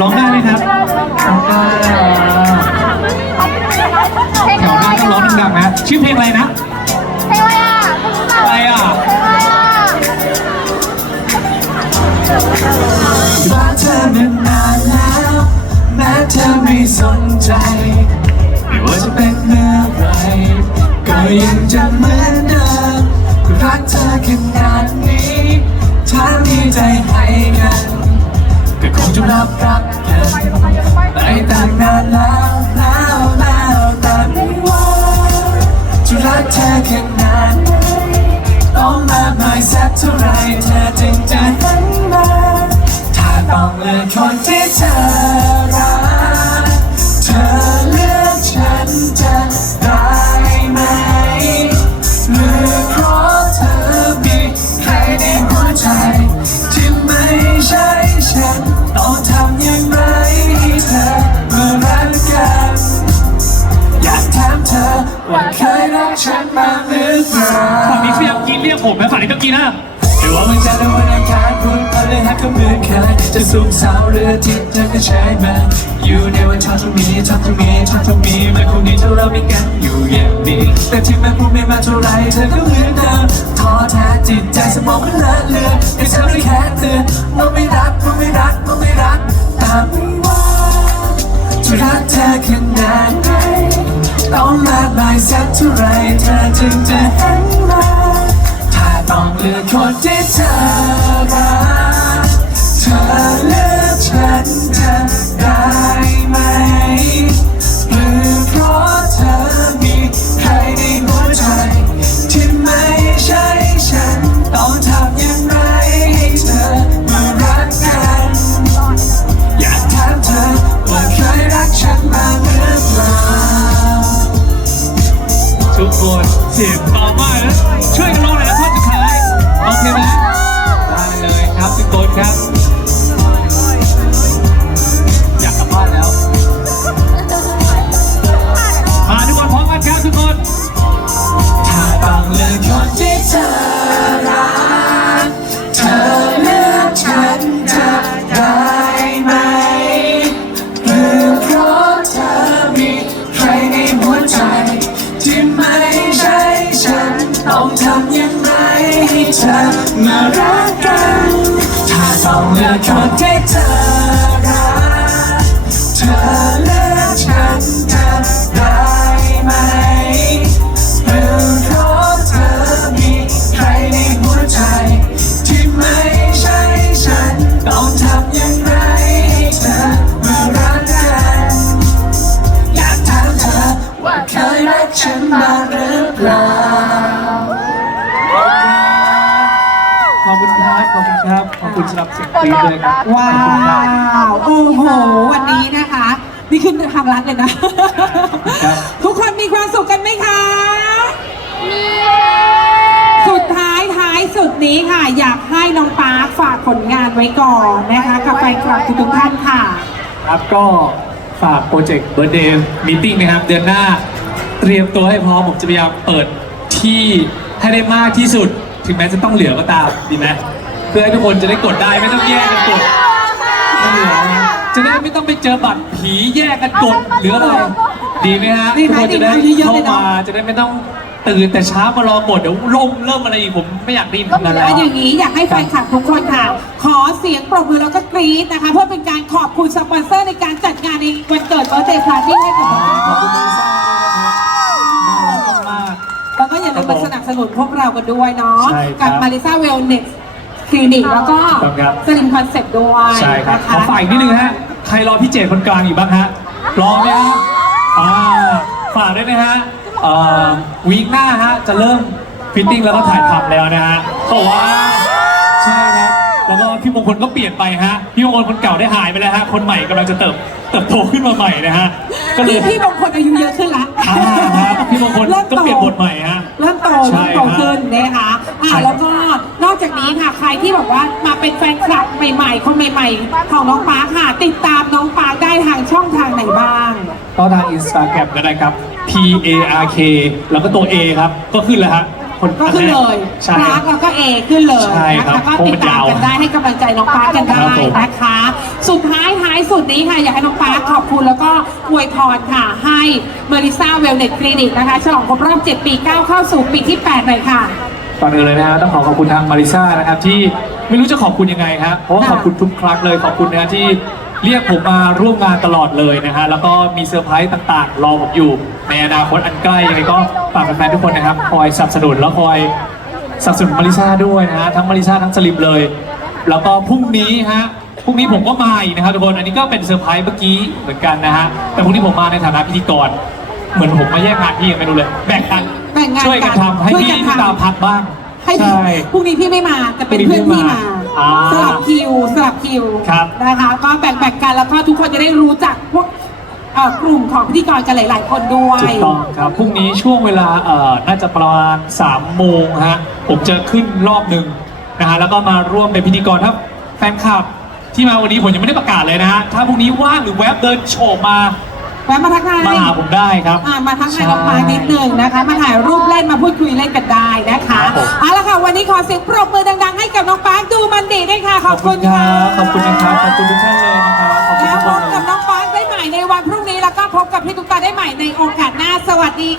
ร้องได้ไหมครับร้องได้แถวหน้าต้องร้องดังๆนะชื่อเพลงอะไรนะอะไรอะรักเธอมานานแล้วแม้เธอไม่สนใจไม่ว่าจะเป็นเมื่อไหรก็ยังจะเหมือนเดิมรักเธอขนาดนี้ถ้ามีใจให้กั ฉันบ้างหรือเปล่าฝั่งนี้เขายังกินเรียกผมนะฝั่งนี้ต้องกินนะหรือว่ามันจะในวันอังคารพุธพฤหัสก็เหมือนเคยจะสุกเสาร์หรืออาทิตย์เธอก็ใช้มาอยู่ในวันทอทมีทอทมีทอทมีมันคงดีเท่าเรามีกันอยู่อย่างนี้แต่ที่แม้พูดไม่มาเท่าไรเธอก็เหมือนเดิมท้อแท้จิตใจสมองมันเลอะเลือนให้เธอได้แค่เตือนว่าไม่รักว่าไม่รักว่าไม่รักตามไม่ว่าจะรักเธอขนาดไหน องมากมายสักเท่าไรเธอจึงจะหันมา ถ้าต้องเลือกคนที่เธอ เธอรักเธอเลือกฉันจะได้ไหมหรือเพราะเธอมีใครในหัวใจ ที่ไม่ใช่ฉันต้องทำย่างไรให้เธอมารักกัน ถ้าต้องเลือกคนที่เธอ อบคุณครับ ขอบคุณสำหรับเสียงกรี๊ดด้วยครับว้าวโอ้โห วันนี้นะคะ นี่ขึ้นทางรัฐเลยนะ ครับ ทุกคนมีความสุขกันไหมคะ สุดท้ายท้ายสุดนี้ค่ะ อยากให้น้องปาร์คฝากผลงานไว้ก่อนนะคะ กับแฟนคลับทุกๆท่านค่ะ ครับก็ฝากโปรเจกต์ Birthday Meeting นะครับ เดือนหน้าเตรียมตัวให้พร้อมผมจะพยายามเปิดที่ให้ได้มากที่สุด ถึงแม้จะต้องเหลือก็ตามดีไหม เพื่อให้ทุกคนจะได้กดได้ไม่ต้องแยกกันกดไม่เหลือนะจะได้ไม่ต้องไปเจอบัตรผีแยกกันกดหรืออะไรดีไหมฮะดีทุกไหมคนจะได้ดีไหมเยอะๆเข้าเลยเนอะมาจะได้ไม่ต้องตื่นแต่เช้ามารอกดเดี๋ยวล่มเริ่มอะไรอีกผมไม่อยากไดยินทั้งนั้นแล้วและอย่างนี้อยากให้แฟนคลับทุกคนค่ะ ขอเสียงปรบมือแล้วก็กรี๊ดนะคะ เพื่อเป็นการขอบคุณสปอนเซอร์ในการจัดงานในวันเกิดเบ r ร์ d เดย์ a r t y ให้กับน้องปาร์คขอบคุณลิซ่าด้วยนะครับน่ารักมากแล้วก็อย่าลืมมาสนับสนุนพวกเรากันด้วยเนาะใช่ครับกับมาริซาเวลเน็ต คลินิกแล้วก็ครับครับ สลิมคอนเซ็ปต์ด้วยใช่ครับนะขอคะฝ่ายนิดนึงฮะใครรอพี่เจคนกลางอยู่บ้างฮะรอไหมฮะอ่าฝากด้วยนะฮะเอ่อวีคหน้าฮะจะเริ่มฟิตติ้งแล้วก็ถ่ายทำแล้วนะฮะเพราะว่าใช่ครับแล้วก็พี่มงคลก็เปลี่ยนไปฮะพี่มงคลคนเก่าได้หายไปแล้วฮะคนใหม่กำลังจะเติบเติบโตขึ้นมาใหม่นะฮะก็เลยพี่พี่บางคนอายุเยอะขึ้นละอ่าครับพี่มงคลเริ่มก็โตเปลี่ยนบทใหม่ฮะ เริ่มโตใช่เริ่มโตครับขึ้นนะคะอ่าใช่ครับ แล้วก็ นอกจากนี้ค่ะ ใครที่บอกว่ามาเป็นแฟนคลับใหม่ๆ คนใหม่ๆ ของน้องปาร์คค่ะ ติดตามน้องปาร์คได้ทางช่องทางไหนบ้าง ก็ทางอินสตาแกรมก็ได้ครับ P A R K แล้วก็ตัว A ครับ ก็ขึ้นแล้วฮะคนก็ขึ้นเลยใช่ ปาร์คแล้วก็เอขึ้นเลยใช่นะครัคะบก็ติดตามกันได้ให้กำลังใจน้องปาร์คกันได้ครับผม นะคะ สุดท้ายท้ายสุดนี้ค่ะ อยากให้น้องปาร์คขอบคุณแล้วก็อวยพรค่ะ ให้เมริซาเวลเนตคลินิกนะคะ ฉลองครบรอบ 7 ปีก้าวเข้าสู่ปีที่ 8 หน่อยค่ะ ก่อนอื่นเลยนะฮะต้องขอขอบคุณทางมาริซ่านะครับที่ไม่รู้จะขอบคุณยังไงฮะเพราะว่าขอบคุณทุกครั้งเลยขอบคุณนะที่เรียกผมมาร่วมงานตลอดเลยนะฮะแล้วก็มีเซอร์ไพรส์ต่างๆ รอผมอยู่ในอนาคตอันใกล้ยังไงก็ฝากแฟนๆทุกคนนะครับคอยสนับสนุนแล้วคอยสนับสนุนมาริซ่าด้วยนะฮะทั้งมาริซ่าทั้งสลิมเลย แล้วก็พรุ่งนี้ฮะพรุ่งนี้ผมก็มาอีกนะครับทุกคนอันนี้ก็เป็นเซอร์ไพรส์เมื่อกี้เหมือนกันนะฮะแต่พรุ่งนี้ผมมาในฐานะพิธีกร เหมือนผมมาแยกงานพี่ยังไม่รู้เลยแบ่งกัน แบ่งงานช่วยกันทำให้ช่วยพี่กันทำตามพักบ้าง ให้ใช่ พรุ่งนี้พี่ไม่มาแต่เป็นพรุ่เพื่งอนนี้พี่ไม่มามาอ่าสลับคิวสลับคิวครับนะคะ ก็แบ่งๆกันแล้วก็ทุกคนจะได้รู้จักพวกเอ่อกลุ่มของพิธีกรกันหลาย ๆ คนด้วยถูกต้องครับ พรุ่งนี้ช่วงเวลาเอ่อน่าจะประมาณ3โมงฮะ ผมจะขึ้นรอบหนึ่งนะฮะ แล้วก็มาร่วมเป็นพิธีกรครับ แฟนคลับที่มาวันนี้ผมยังไม่ได้ประกาศเลยนะฮะ ถ้าพรุ่งนี้ว่างหรือแวบเดินโฉบมา แวะมาทักทายมาหาผมได้ครับ อ่ามาทักทายน้องปานิดนึงนะคะ มาถ่ายรูปเล่นมาพูดคุยเล่นกันได้นะคะครับผม เอาละค่ะวันนี้ขอเสียงปรบมือดัง ๆ ให้กับน้องปาร์คดูมันดีด้วยค่ะขอบคุณค่ะขอบคุณนะครับ ขอบคุณทุกท่านเลยนะครับ ขอบคุณแล้วทุกพคนบเลยกับน้องปาร์คได้ใหม่ในวันพรุ่งนี้แล้วก็พบกับพี่ตุ๊กตาได้ใหม่ในโอกาสหน้าสวัสดีค่ะ